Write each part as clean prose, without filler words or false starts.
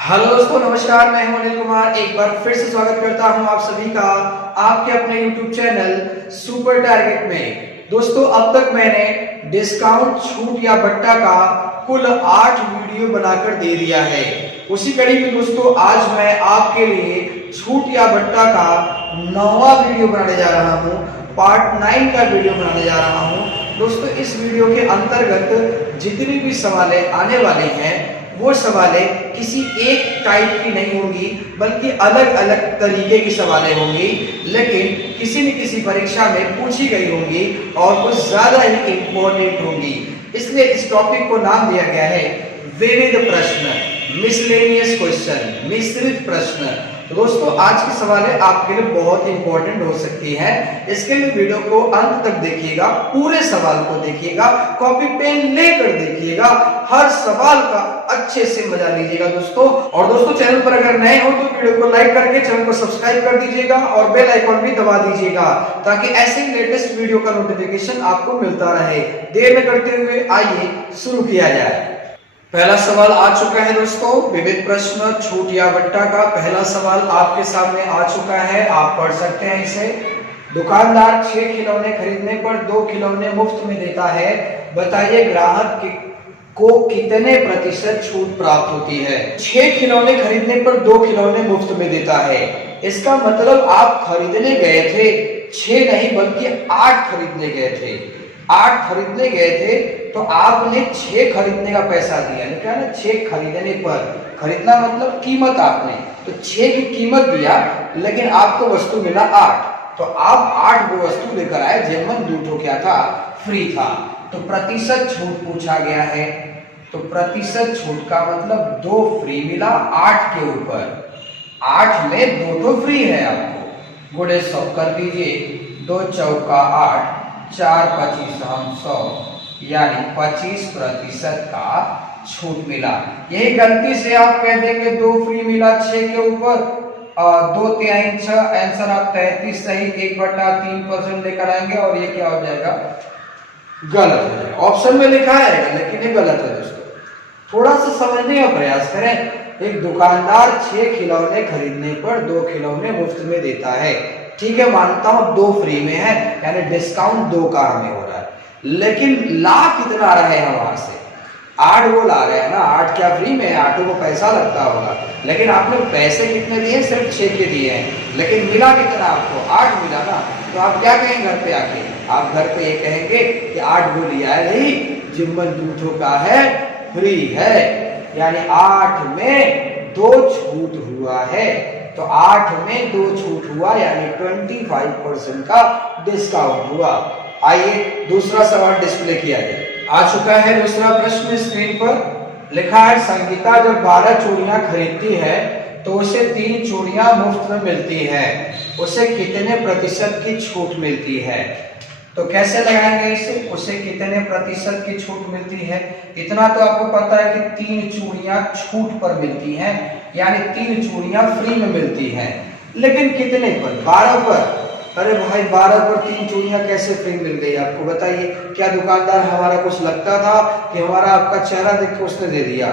Hello दोस्तों, नमस्कार। मैं हूं अनिल कुमार। एक बार फिर से स्वागत करता हूं आप सभी का आपके अपने YouTube चैनल सुपर टारगेट में। दोस्तों, अब तक मैंने डिस्काउंट, छूट या बट्टा का कुल 8 वीडियो बनाकर दे दिया है। उसी कड़ी में दोस्तों आज मैं आपके लिए छूट या बट्टा का 9वां वीडियो बनाने जा रहा हूं, पार्ट 9 का वीडियो बनाने जा रहा हूं। दोस्तों, इस वीडियो के अंतर्गत जितनी भी सवालें आने वाले हैं वो सवालें किसी एक टाइप की नहीं होंगी, बल्कि अलग अलग तरीके की सवालें होंगी, लेकिन किसी न किसी परीक्षा में पूछी गई होंगी और कुछ ज्यादा ही इंपॉर्टेंट होंगी। इसलिए इस टॉपिक को नाम दिया गया है विविध प्रश्न, मिसलेनियस क्वेश्चन, मिश्रित प्रश्न। तो दोस्तों, आज की सवालें आपके लिए बहुत इंपॉर्टेंट हो सकती हैं। इसके लिए वीडियो को अंत तक देखिएगा, पूरे सवाल को देखिएगा, कॉपी पेन लेकर देखिएगा, हर सवाल का अच्छे से मजा लीजिएगा दोस्तों। और दोस्तों, चैनल पर अगर नए हो तो वीडियो को लाइक करके चैनल को सब्सक्राइब कर दीजिएगा और बेल आइकॉन भी दबा दीजिएगा, ताकि ऐसे ही लेटेस्ट वीडियो का नोटिफिकेशन आपको मिलता रहे। देर न करते हुए आइए शुरू किया जाए। पहला सवाल आ चुका है दोस्तों, विविध प्रश्न, छूट या बट्टा का पहला सवाल आपके सामने आ चुका है। आप पढ़ सकते हैं इसे। दुकानदार 6 खिलौने खरीदने पर 2 खिलौने मुफ्त में देता है। बताइए ग्राहक को कितने प्रतिशत छूट प्राप्त होती है। 6 खिलौने खरीदने पर 2 खिलौने मुफ्त में देता है। इसका मतलब आप खरीदने गए थे 6 नहीं बल्कि 8 खरीदने गए थे। 8 खरीदने गए थे तो आपने 6 खरीदने का पैसा दिया, क्या ना, 6 खरीदने पर, खरीदना मतलब कीमत, आपने तो 6 की कीमत दिया, लेकिन आपको वस्तु मिला 8, तो आप 8 वो वस्तु लेकर आए, जेमन दूठो क्या था, फ्री था। तो प्रतिशत छूट पूछा गया है, तो प्रतिशत छूट का मतलब 2 फ्री मिला 8 के ऊपर। 8 में 2 तो फ्री है आपको, गुणे 100 कर दीजिए, 2 चौका 8, 4 25 हम 100, यानी 25% का छूट मिला। यही गलती से आप कह देंगे 2 फ्री मिला 6 के ऊपर, 2 3 6, आंसर आप 33 सही 1/3% लेकर आएंगे और ये क्या हो जाएगा, गलत हो जाएगा। ऑप्शन में लिखा है लेकिन ये गलत है दोस्तों। थोड़ा सा समझने का प्रयास करें। एक दुकानदार 6 खिलौने खरीदने पर 2 खिलौने मुफ्त में देता है। ठीक है, मानता हूं 2 फ्री में है, यानी डिस्काउंट 2 का हमें हो रहा है, लेकिन ला कितना रहे हैं वहां से, 8 वो ला रहे हैं ना। 8 क्या फ्री में है, 8 को पैसा लगता होगा, लेकिन आपने पैसे कितने दिए, सिर्फ 6 के दिए हैं, लेकिन मिला कितना आपको, 8 मिला ना। तो आप क्या कहेंगे घर पे आके, आप घर पे ये कहेंगे कि 8 वो लिया है, नहीं, जिम्मन दूठों का है, फ्री है, यानी 8 में 2 छूट हुआ है। तो 8 में 2 छूट हुआ, यानी 25% का डिस्काउंट हुआ। आइए दूसरा सवाल डिस्प्ले किया जाए। आ चुका है दूसरा प्रश्न स्क्रीन पर। लिखा है संगीता जब 12 चूड़ियां खरीदती है तो उसे 3 चूड़ियां मुफ्त में मिलती है। उसे कितने प्रतिशत की छूट मिलती है। तो कैसे लगाएंगे इसे, उसे कितने प्रतिशत की छूट मिलती है। इतना तो आपको पता है कि 3 चूड़ियां छूट पर मिलती हैं, यानी 3 चूड़ियां फ्री में मिलती हैं, लेकिन कितने पर, 12 पर। अरे भाई, 12 पर 3 चूड़ियां कैसे फ्री मिल गई आपको, बताइए। क्या दुकानदार हमारा कुछ लगता था कि हमारा आपका चेहरा देख के उसने दे दिया।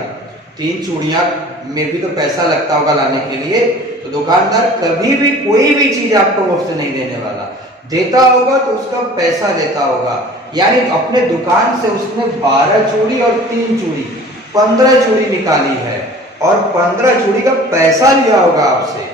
3 चूड़ियां में भी तो पैसा लगता होगा लाने के लिए। तो दुकानदार कभी भी कोई भी चीज आपको मुफ्त नहीं देने वाला, देता होगा तो उसका पैसा लेता होगा। यानी अपने दुकान से उसने 12 चूड़ी और 3 चूड़ी 15 चूड़ी निकाली है, और 15 चूड़ी का पैसा लिया होगा आपसे।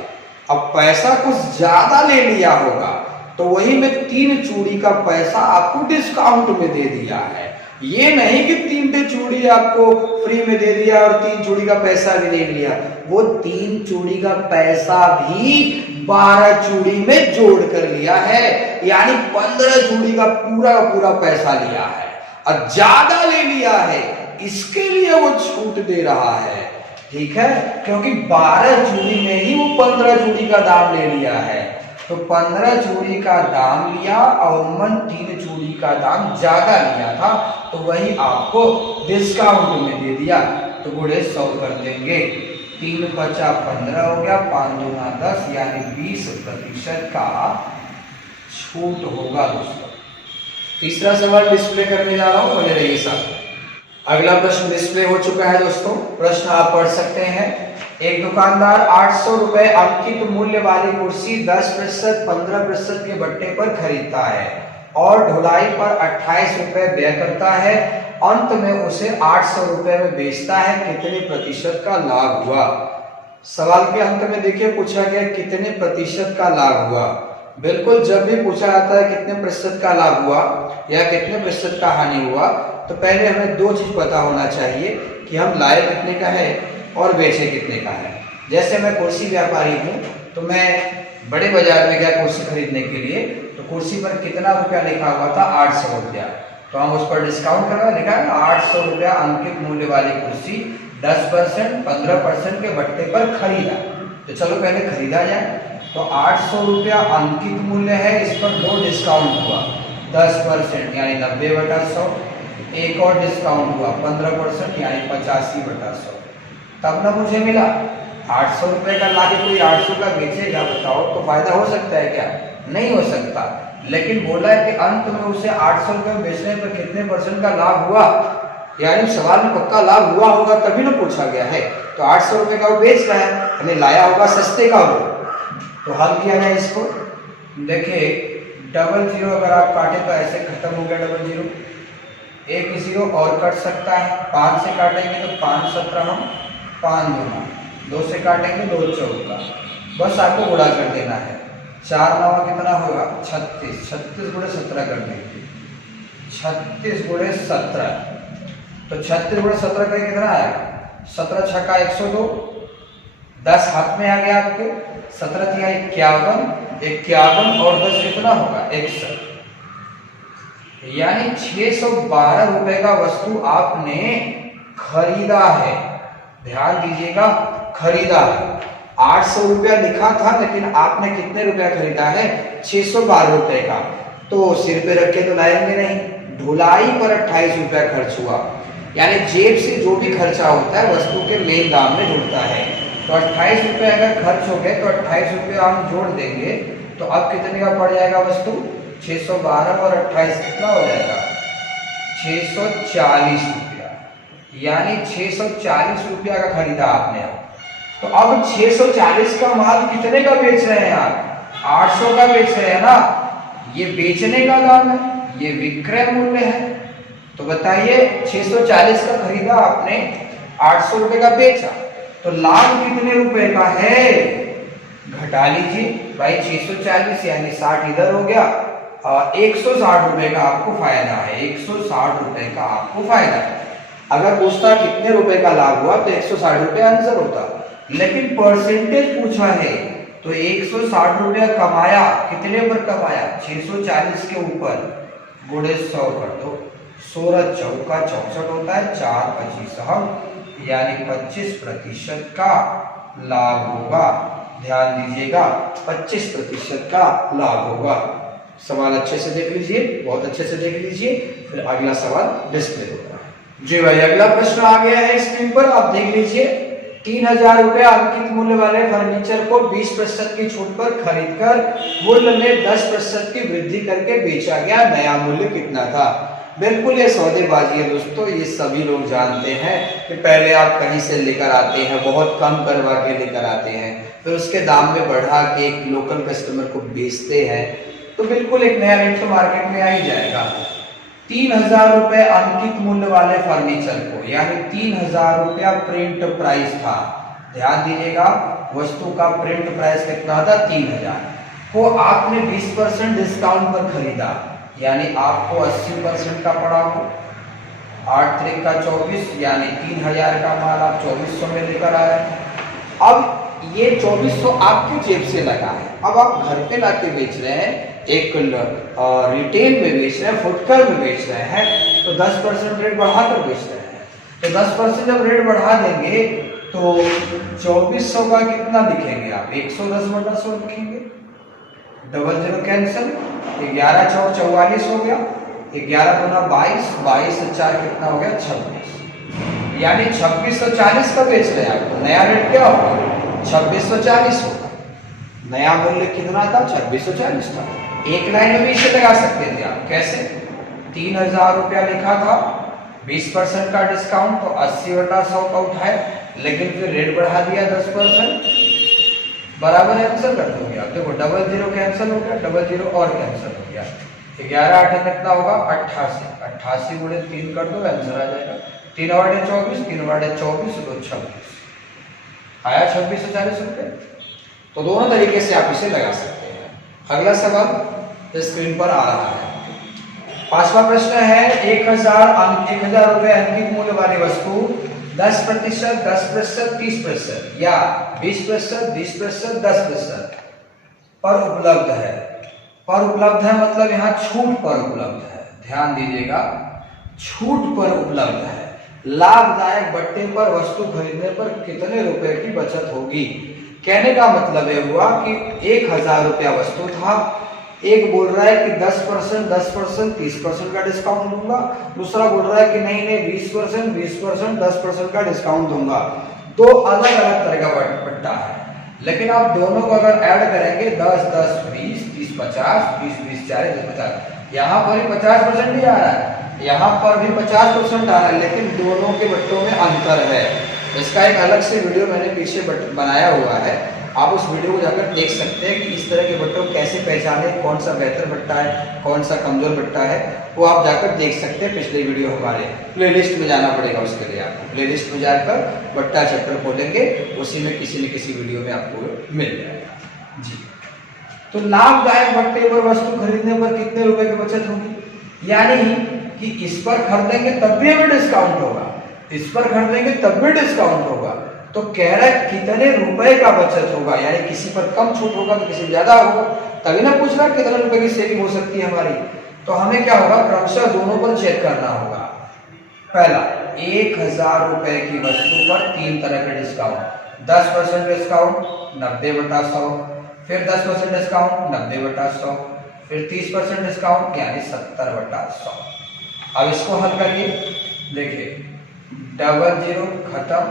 अब पैसा कुछ ज्यादा ले लिया होगा, तो वही में 3 चूड़ी का पैसा आपको डिस्काउंट में दे दिया है। ये नहीं कि 3 चूड़ी आपको फ्री में दे दिया और 3 चूड़ी का पैसा भी नहीं लिया। वो 3 चूड़ी का पैसा भी 12 चूड़ी में जोड़ कर लिया है, यानी 15 चूड़ी का पूरा पैसा लिया है और ज्यादा ले लिया है, इसके लिए वो छूट दे रहा है। ठीक है, क्योंकि 12 चूड़ी में ही वो 15 चूड़ी का दाम ले लिया है। तो 15 चूड़ी का दाम लिया और 3 चूड़ी का दाम ज्यादा लिया था, तो वही आपको डिस्काउंट में दे दिया। तो गुणे 100 कर देंगे, 3 5 15 हो गया, 5 दूना 10, यानी 20% का छूट होगा दोस्तों। तीसरा सवाल डिस्प्ले करने जा रहा हूं, बने रहिए साथ। अगला प्रश्न डिस्प्ले हो चुका है दोस्तों। प्रश्न आप पढ़ सकते हैं। एक दुकानदार 800 रुपए अंकित मूल्य वाली कुर्सी 10%, 15% के बट्टे पर खरीदता है और ढुलाई पर 28 रुपए व्यय करता है। अंत में उसे 800 रुपए में बेचता है, कितने प्रतिशत का लाभ हुआ? सवाल के अंत में देखिए पूछा गया कितने प्रतिशत का लाभ हुआ। बिल्कुल जब भी पूछा जाता है कितने प्रतिशत का लाभ हुआ या कितने प्रतिशत का हानि हुआ, तो पहले हमें दो चीज पता होना चाहिए कि हम लाए कितने का है और बेचे कितने का है। जैसे मैं कुर्सी व्यापारी हूँ, तो मैं बड़े बाजार में गया कुर्सी खरीदने के लिए, तो कुर्सी पर कितना रुपया लिखा हुआ था? 800 रुपया। तो हम उस पर डिस्काउंट करवा, लिखा है 800 रुपया अंकित मूल्य वाली कुर्सी 10%, 15% के बट्टे पर खरीदा। तो चलो पहले खरीदा जाए। तो 800 रुपया अंकित मूल्य है, इस पर दो डिस्काउंट हुआ 10% यानी 90/100, एक और डिस्काउंट हुआ 15% यानी 85/100। तब ना मुझे मिला 800 रुपए का लाके कोई 800 का बेचेगा, बताओ तो फायदा हो सकता है क्या? नहीं हो सकता। लेकिन बोला है कि अंत में उसे 800 रुपए बेचने पर कितने % का लाभ हुआ, यानी सवाल में पक्का लाभ हुआ होगा तभी ना पूछा गया है। तो 800 रुपए का वो बेच रहा है, हमें लाया होगा सस्ते का वो। तो हल किया जाए इसको। देखिए 00 अगर आप काटे तो ऐसे खत्म हो गया 00, एक 0 और कट सकता है। 5 से काटेंगे तो 5 17 हम 5 दूना, 2 से काटेंगे 2 चौका, बस आपको गुणा कर देना है। 4 9 कितना होगा? 36, 36 गुणे 17 कर देंगे, 36 गुणे 17। तो 36 गुणे 17 का कितना आएगा? 17 छक्का 102, 10 हाथ में आ गया आपके, 17 या 51, 51 और 10 कितना होगा? 61, यानी 612 रुपए का वस्तु आपने खरीदा है। ध्यान दीजिएगा, खरीदा है। 800 रुपया लिखा था लेकिन आपने कितने रुपया खरीदा है? 612 रुपए का। तो सिर पे रख के तो लाएंगे नहीं, ढुलाई पर 28 रुपया खर्च हुआ, यानी जेब से जो भी खर्चा होता है वस्तु के मेन दाम में जुड़ता है। तो 28 रुपये अगर खर्च हो गए तो 28 रुपये हम जोड़ देंगे, तो अब कितने का पड़ जाएगा वस्तु? 612 और 28 कितना हो जाएगा? 640 रुपया, यानी 640 रुपया का खरीदा आपने। तो अब 640 का माल कितने का बेच रहे हैं आप? 800 का बेच रहे हैं ना, ये बेचने का दाम है, ये विक्रय मूल्य है। तो बताइए 640 का खरीदा आपने, 800 रुपए का बेचा, तो लाभ कितने रुपए का है? घटा लीजिए भाई, 640 यानी 60 इधर हो गया, 160 रुपए का आपको फायदा है। 160 रुपए का आपको फायदा है। अगर पूछता कितने रुपए का लाभ हुआ तो 160 रुपए आंसर होता, लेकिन परसेंटेज पूछा है तो 160 रुपया कमाया, कितने पर कमाया? 640 के ऊपर गुणे 100 कर दो, 16 चौका 64 होता है, 4 25 हम, यानी 25% का लाभ होगा। ध्यान दीजिएगा, 25% का लाभ होगा। सवाल अच्छे से देख लीजिए, बहुत अच्छे से देख लीजिए, फिर अगला सवाल डिस्प्ले होगा। जी भाई, अगला प्रश्न आ गया है स्क्रीन पर, आप देख लीजिए। 3000 रुपया अंकित मूल्य वाले फर्नीचर को 20% की छूट पर खरीदकर मूल्य में 10% की वृद्धि करके बेचा गया, नया मूल्य कितना था? बिल्कुल ये सौदेबाजी है दोस्तों, ये सभी लोग जानते हैं कि पहले आप कहीं से लेकर आते हैं, बहुत कम करवा के लेकर आते हैं, फिर उसके दाम में बढ़ा के एक लोकल कस्टमर को बेचते हैं, तो बिल्कुल एक नया रेट तो मार्केट में आ ही जाएगा। 3000 रुपए अंकित मूल्य वाले फर्नीचर को, यानी 3000 रुपया प्रिंट प्राइस था। ध्यान दीजिएगा, वस्तु का प्रिंट प्राइस कितना था? 3000 को आपने 20% डिस्काउंट पर खरीदा, यानी आपको 80% का पड़ा हो। 8 त्रिक का 24, यानी 3000 का माल आप 2400 में लेकर आ रहे हैं। अब ये 2400 आपके जेब से लगा है, अब आप घर पे लाके बेच रहे हैं, एक रिटेल में बेच रहे हैं, फुटकर में बेच रहे हैं, तो 10% रेट बढ़ाकर बेच रहे हैं। तो 10% जब रेट बढ़ा देंगे तो 2400 का कितना लिखेंगे आप? 110/100 लिखेंगे, 00 कैंसिल, 11 चौक 44 हो गया, 11 दूना 22, 22 से 4 कितना हो गया? 26, यानी 2640 का बेच रहे हैं आप। तो नया रेट क्या होगा? 2640 होगा। नया मूल्य कितना था? 2640 था। एक लाइन में भी इसे लगा सकते थे आप। कैसे? 3000 रुपया लिखा था, 20% का डिस्काउंट, तो 80/100 का उठाए, लेकिन फिर रेट बढ़ा दिया 10%, बराबर आंसर कर दोगे आप। देखो डबल जीरो कैंसिल हो गया, डबल जीरो और कैंसिल हो गया। 11 8 कितना होगा 88, 88 गुणे 3 कर दो आंसर आ जाएगा। 3 8 24, 3 8 24 तो 26 आया 2640 रुपये। तो दोनों तरीके से आप इसे लगा सकते हैं। अगला सवाल स्क्रीन पर आ रहा है। पांचवा प्रश्न है 1000 रुपए अंकित मूल्य वाली वस्तु 10%, 10%, 30% या 20%, 20%, 10% पर उपलब्ध है। पर उपलब्ध है मतलब यहाँ छूट पर उपलब्ध है, ध्यान दीजिएगा, छूट पर उपलब्ध है। लाभदायक बट्टे पर वस्तु खरीदने पर कितने रुपए की बचत होगी। कहने का मतलब ये हुआ कि 1000 रुपया वस्तु था, एक बोल रहा है कि 10%, 10%, 30% का डिस्काउंट दूंगा, दूसरा बोल रहा है कि नहीं नहीं 20%, 20%, 10% का डिस्काउंट दूंगा। दो अलग अलग तरह का बट्टा है, लेकिन आप दोनों को अगर ऐड करेंगे 10 10 20, 30 50, 20 20 40 50, यहाँ पर ही 50% ही आ रहा है, यहाँ पर भी 50% आ रहा है, लेकिन दोनों के बट्टों में अंतर है। इसका एक अलग से वीडियो मैंने पीछे बनाया हुआ है, आप उस वीडियो को जाकर देख सकते हैं कि इस तरह के बट्टों को कैसे पहचाने, कौन सा बेहतर बट्टा है, कौन सा कमजोर बट्टा है, वो आप जाकर देख सकते हैं। पिछले वीडियो हमारे प्लेलिस्ट में जाना पड़ेगा, उसके लिए आपको प्लेलिस्ट में जाकर बट्टा चैप्टर खोलेंगे, उसी में किसी न किसी वीडियो में आपको मिल जाएगा जी। तो लाभदायक बट्टे पर वस्तु खरीदने पर कितने रुपए की बचत होगी, यानी कि इस पर खरीदेंगे तब भी हमें डिस्काउंट होगा, इस पर खरीदेंगे तब भी डिस्काउंट होगा। तो कह रहा है कितने रुपए का बचत होगा, यानी किसी पर कम छूट होगा तो किसी ज्यादा होगा, तभी ना पूछ रहा कितने रुपए की सेविंग हो सकती है हमारी। तो हमें क्या होगा, क्रमशः दोनों पर चेक करना होगा। पहला 1000 रुपए की वस्तु पर 3 तरह के डिस्काउंट, 10% डिस्काउंट 90/100, फिर 10% डिस्काउंट 90/100, फिर 30% डिस्काउंट यानी 70/100। अब इसको हल करिए, देखिए डबल जीरो खत्म,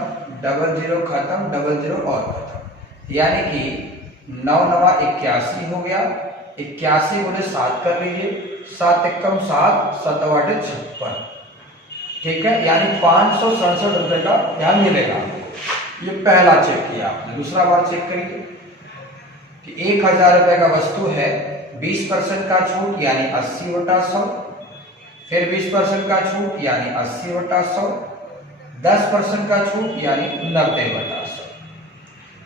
डबल जीरो खत्म, डबल जीरो और खत्म, यानी कि 9 9 81 हो गया, 81 गुणे 7 कर लीजिए, 7 एकम 7, 7 8 56, ठीक है, यानी 567 रुपए का यहाँ मिलेगा। ये पहला चेक किया आपने। दूसरा बार चेक करिए कि 1000 रुपए का वस्तु है, 20% का छूट यानी 80/100, फिर 20% का छूट यानी 80/100, 10% का छूट यानी 90/100।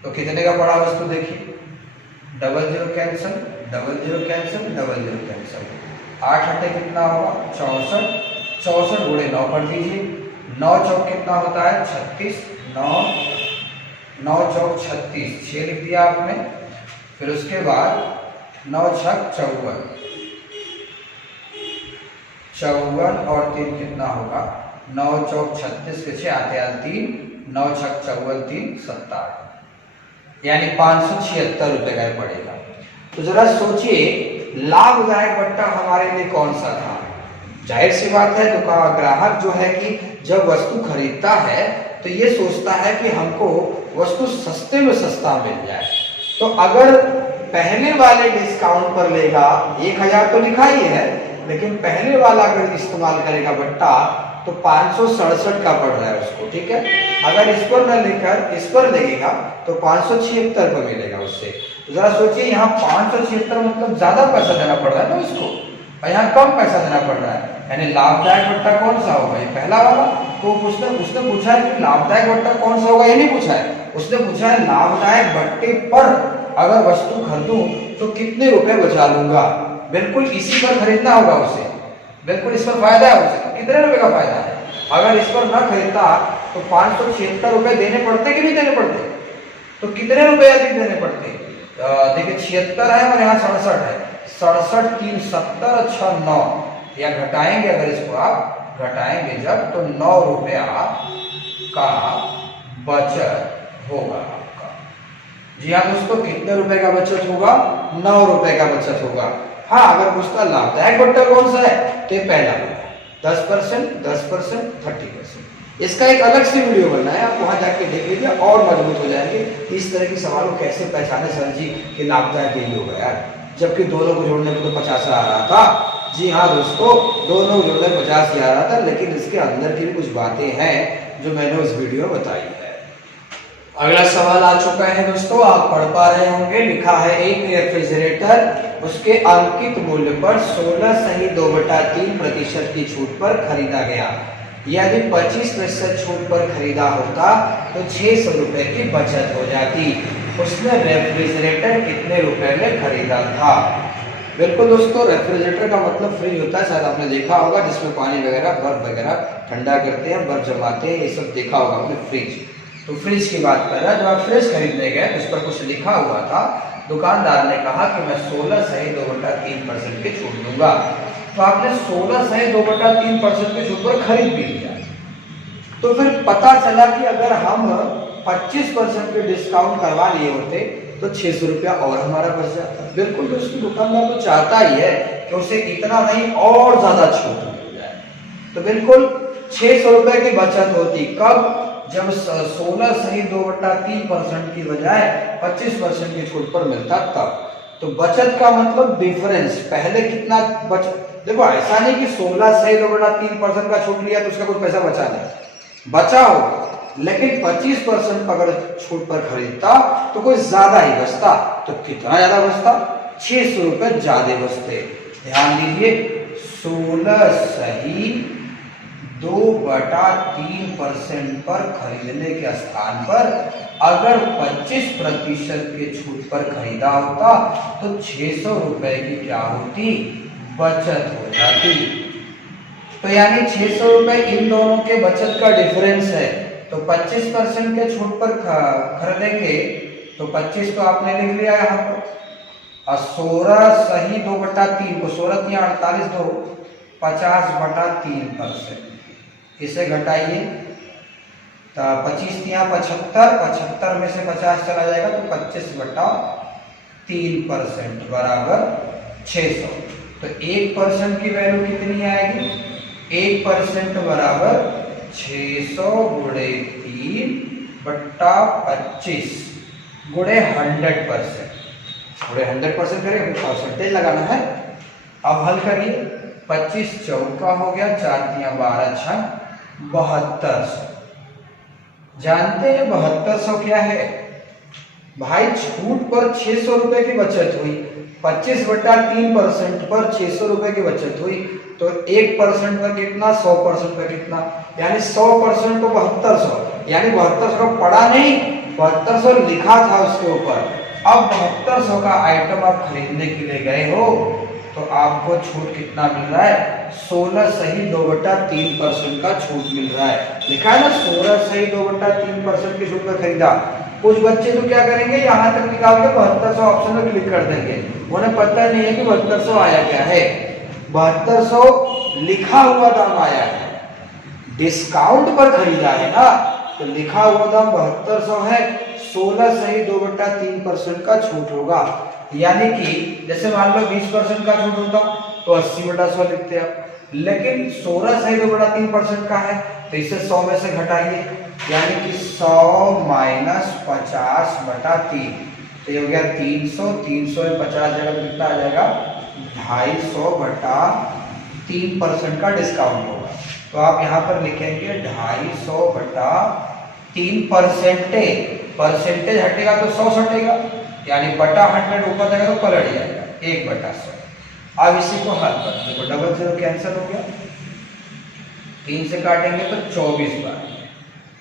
तो कितने का पड़ा वस्तु देखिए, double zero cancel, double zero cancel, double zero cancel, 8 8 कितना होगा 64, 64 गुणे 9 कर दीजिए, 9 चौक कितना होता है 36, 9 चौक 36, 6 लिख दिया आपने, फिर उसके बाद 9 छक 54, 54 और 3 कितना होगा 9 चौक 36 के 6 आते हैं 3, 9 छक 54 3 27, यानी 576 रुपए का पड़ेगा। तो जरा सोचिए लाभदायक बट्टा हमारे लिए कौन सा था। जाहिर सी बात है ग्राहक जो है कि जब वस्तु खरीदता है तो ये सोचता है कि हमको वस्तु सस्ते में सस्ता मिल जाए। तो अगर पहले वाले डिस्काउंट पर लेगा, 1000 तो लिखा ही है, लेकिन पहले वाला अगर इस्तेमाल करेगा बट्टा तो 567 का पड़ रहा है उसको, ठीक है। अगर इस पर न लेकर इस पर लगेगा तो 576 का मिलेगा उससे। जरा सोचिए यहाँ 576 मतलब ज्यादा पैसा देना पड़ रहा है ना उसको, और यहाँ कम पैसा देना पड़ रहा है, यानी लाभदायक बट्टा कौन सा होगा, ये पहला वाला। तो उसने पूछा है कि लाभदायक बट्टा कौन सा होगा, ये नहीं पूछा है, उसने पूछा है लाभदायक बट्टे पर अगर वस्तु खरीदूं तो कितने रुपए बचा लूंगा। बिल्कुल इसी पर खरीदना होगा उसे, बिल्कुल इस पर फायदा है उसे, तो कितने रुपए का फायदा है। अगर इस पर न खरीदता तो 576 रुपए देने पड़ते कि नहीं देने पड़ते, तो कितने रुपए अधिक देने पड़ते। देखिए 76 है और यहाँ 67 है, 67 3 70 6 9, या घटाएंगे अगर इसको आप घटाएंगे जब तो 9 रुपया का बचत होगा आपका। जी हाँ दोस्तों, कितने रुपए का बचत होगा, 9 रुपए का बचत होगा। हाँ अगर पूछता लाभदायक बट्टा कौन सा है तो ये पहला 10%, 10%, 30%। इसका एक अलग से वीडियो बनना है, आप वहां जाके देख लीजिए और मजबूत हो जाएंगे। इस तरह के सवालों को कैसे पहचाने सर जी कि लाभदायक यही होगा यार, जबकि दोनों को जोड़ने में तो 50 आ रहा था। जी हाँ दोस्तों, दोनों को जोड़ने 50 आ रहा था, लेकिन इसके अंदर की भी कुछ बातें हैं जो मैंने उस वीडियो में बताई है। अगला सवाल आ चुका है दोस्तों, आप पढ़ पा रहे होंगे। लिखा है एक रेफ्रिजरेटर उसके अंकित मूल्य पर 16 सही 2/3% की छूट पर खरीदा गया। यदि 25% छूट पर खरीदा होता तो 600 रुपए की बचत हो जाती। उसने रेफ्रिजरेटर कितने रुपए में खरीदा था? बिल्कुल दोस्तों, रेफ्रिजरेटर का मतलब फ्रिज होता है, शायद आपने देखा होगा, जिसमें पानी वगैरह बर्फ वगैरह ठंडा करते हैं, बर्फ जमाते हैं, ये सब देखा होगा आपने। फ्रिज, तो फ्रिज की बात कर रहा है। जब आप फ्रिज खरीदने गए तो उस पर कुछ लिखा हुआ था, दुकानदार ने कहा कि मैं 16 सही 2/3% की छूट दूंगा। तो आपने 16 सही 2/3% की छूट पर खरीद भी लिया। तो फिर पता चला कि अगर हम 25% के डिस्काउंट करवा लिए होते तो 600 रुपया और हमारा बच जाता। बिल्कुल दोस्तों, दुकानदार तो चाहता ही है कि उसे इतना नहीं और ज्यादा छूट मिल जाए। तो बिल्कुल 600 रुपए की बचत होती। कब? जब 16 सही 2/3% की बजाय 25% की छूट पर मिलता तब। तो बचत का मतलब डिफरेंस, पहले कितना बचत। देखो, ऐसा नहीं कि 16 सही 2/3% का छूट लिया तो उसका कुछ पैसा बचा नहीं, बचा हो, लेकिन 25% अगर छूट पर खरीदता तो कोई ज्यादा ही बचता। तो कितना ज्यादा बचता? 600 रुपए ज्यादा बचते। ध्यान दीजिए, 16 सही 2/3% पर खरीदने के स्थान पर अगर 25% के छूट पर खरीदा होता तो 600 रुपए की क्या होती? बचत हो जाती। तो यानी 600 रुपए इन दोनों के बचत का डिफरेंस है। तो 25% के छूट पर खरीदेंगे तो 25 तो आपने लिख लिया यहाँ पर, और 16 सही 2/3 को 16 × 48 दो 50/3%। इसे घटाइए तो 25 या 75 में से 50 चला जाएगा तो 25/3% बराबर 600। तो 1% की वैल्यू कितनी आएगी? 1% बराबर 600 गुणे 3/25 गुणे 100%। गुणे 100% करेंगे, परसेंटेज लगाना है। अब हल करिए, 25 चौका हो गया, 4 × 12 = 7200। जानते हैं 7200 क्या है? भाई, छूट पर 600 रुपए की बचत हुई, 25/3% पर 600 रुपए की बचत हुई, तो 1% पर कितना? 100% पर कितना? यानी 100% तो 7200, यानी 7200 का पड़ा नहीं, 7200 लिखा था उसके ऊपर। अब 7200 का आइटम आप खरीदने के लिए गए हो तो आपको छूट कितना मिल रहा है? 16 सही 2/3% का छूट मिल रहा है। लिखा है ना, 16 सही 2/3% की छूट पर खरीदा। कुछ बच्चे तो क्या करेंगे, यहाँ तक निकाल के 7200 ऑप्शन में क्लिक कर देंगे, उन्हें पता नहीं है कि 7200 आया क्या है। 7200 लिखा हुआ दाम आया है, डिस्काउंट पर खरीदा है ना, तो लिखा हुआ दाम 7200 है, 16 सही 2/3% का छूट होगा। यानी कि जैसे मान लो 20% का छूट होता तो 80/100 लिखते आप, लेकिन 16 सही 2/3% का है तो इसे 100 में से घटाइए, यानी कि 100 - 50/3, तो ये हो गया 300। 300 में 50 जगह कितना आ जाएगा? 250/3% का डिस्काउंट होगा। तो आप यहाँ पर लिखेंगे 250/3%। परसेंटेज हटेगा तो 100 हटेगा, यानी बटा 100 ऊपर जाएगा तो पलट जाएगा 1/100। अब इसी को हल कर, देखो डबल 0 कैंसिल हो गया, 3 से काटेंगे तो 24 बार।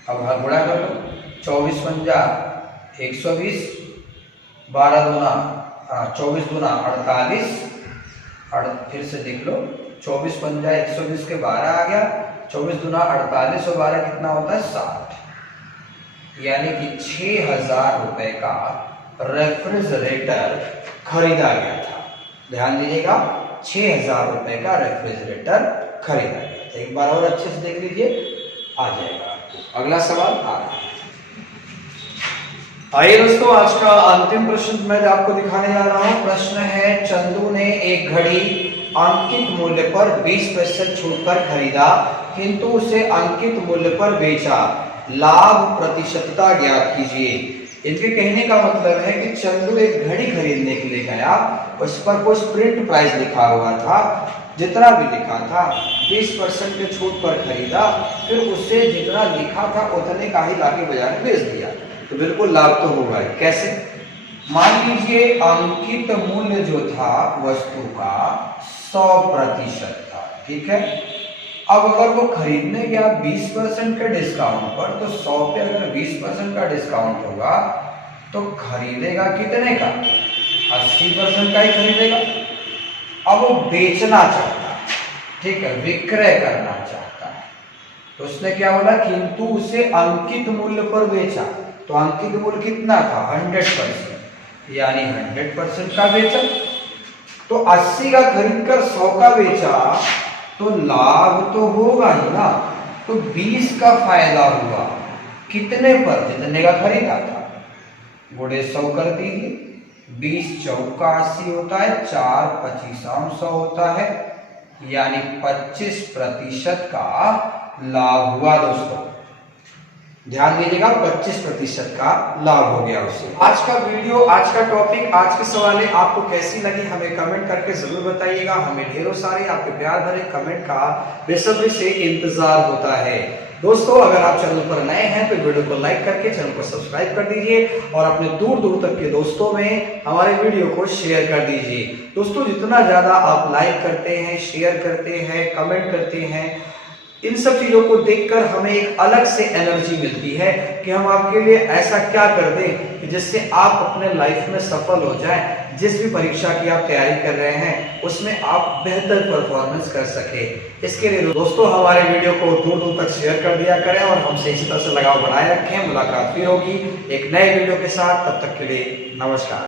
अब गुणा कर लो, 24 × 5 = 120, 12 दूना 24 दूना 48, फिर से देख लो, 24 × 5 = 120 के 12 आ गया, 24 दूना 48 और 12 कितना होता है? 60। यानी कि 6000 रुपए का रेफ्रिजरेटर खरीदा गया था। ध्यान दीजिएगा, 6000 रुपए का रेफ्रिजरेटर खरीदा गया था। एक बार और अच्छे से देख लीजिए, आ जाएगा। अगला सवाल आ रहा है। आइए दोस्तों, आज का अंतिम प्रश्न मैं आपको दिखाने जा रहा हूं। प्रश्न है, चंदू ने एक घड़ी अंकित मूल्य पर 20% छूट पर खरीदा, किंतु उसे अंकित मूल्य पर बेचा। लाभ प्रतिशतता ज्ञात कीजिए। इनके कहने का मतलब है कि चंदू एक घड़ी खरीदने के लिए गया, उस पर कुछ प्रिंट प्राइस लिखा हुआ था, जितना भी लिखा था 20% के छूट पर खरीदा, फिर उससे जितना लिखा था उतने का ही लाके बाजार में बेच दिया। तो बिल्कुल लाभ तो होगा ही। कैसे? मान लीजिए अंकित मूल्य जो था वस्तु का 100% था, ठीक है। अब अगर वो खरीदने गया 20% के डिस्काउंट पर, तो 100 पे अगर 20% का डिस्काउंट होगा तो खरीदेगा कितने का? 80% का ही खरीदेगा। अब वो बेचना चाहता है, ठीक है, विक्रय करना चाहता है, तो उसने क्या बोला? किंतु उसे अंकित मूल्य पर बेचा। तो अंकित मूल्य कितना था? 100%, यानी 100% का बेचा। तो 80 का खरीद कर 100 का बेचा, तो लाभ तो होगा ही ना। तो 20 का फायदा हुआ, कितने पर? जितने का खरीदा था, गुणे 100 कर दीजिए। 20 चौका 80 होता है, 4 25 100 होता है, यानी 25% का लाभ हुआ। दोस्तों ध्यान दीजिएगा, 25% का लाभ हो गया उससे। आज का वीडियो, आज का टॉपिक, आज के सवालें आपको कैसी लगी हमें कमेंट करके जरूर बताइएगा। हमें ढेरों सारे आपके प्यार भरे कमेंट का बेसब्री से इंतजार होता है। दोस्तों अगर आप चैनल पर नए हैं तो वीडियो को लाइक करके चैनल को सब्सक्राइब कर दीजिए और अपने दूर दूर तक के दोस्तों में हमारे वीडियो को शेयर कर दीजिए। दोस्तों जितना ज्यादा आप लाइक करते हैं, शेयर करते हैं, कमेंट करते हैं, इन सब चीजों को देखकर हमें एक अलग से एनर्जी मिलती है कि हम आपके लिए ऐसा क्या कर दें कि जिससे आप अपने लाइफ में सफल हो जाएं। जिस भी परीक्षा की आप तैयारी कर रहे हैं उसमें आप बेहतर परफॉर्मेंस कर सके। इसके लिए दोस्तों हमारे वीडियो को दूर दूर तक शेयर कर दिया करें और हमसे इसी तरह से लगाव बनाए रखें। मुलाकात फिर होगी एक नए वीडियो के साथ, तब तक के लिए नमस्कार।